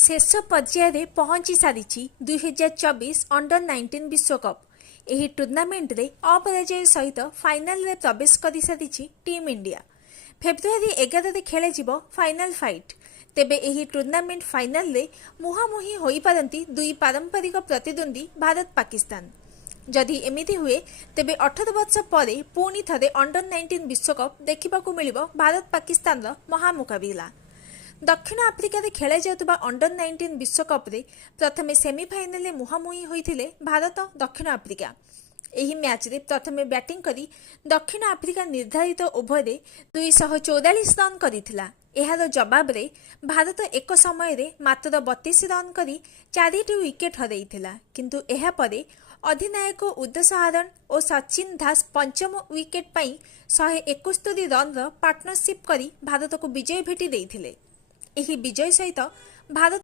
शेष पर्यायर पहुंची सारी 2024 अंडर 19 विश्वकप। यह टूर्नामेंट रे अपराजय सहित फाइनल रे प्रवेश कर सारी टीम इंडिया। फेब्रुआरी 11 रे खेल फाइनल फाइट। तेबे यह टूर्नामेंट फाइनल रे मुहांमुही होई पारंती दुई पारंपरिक प्रतिद्वंदी भारत पाकिस्तान। जदि एमिति हुए तेबे 18 वर्ष पर पुणी थे अंडर 19 विश्वकप देखा मिलिबो भारत पाकिस्तान महामुकाबिला। दक्षिण आफ्रिका खेल जाउतबा अंडर 19 विश्वकप रे प्रथमे सेमिफाइनल रे मुहांमुही होइथिले भारत दक्षिण आफ्रिका। एही मैच रे प्रथमे बैटिंग करी दक्षिण आफ्रिका निर्धारित ओभर रे 244 रन करिथिला। एहार जवाब रे भारत एक समय रे मात्र 32 रन करी 4टी विकेट हरैथिला। किंतु एहा परे अधिनायक उदयसहारण और सचिन दास पंचम विकेट पाई 171 रन पार्टनरशिप करी भारत को विजय भेटी देइथिले। एही विजय सहित भारत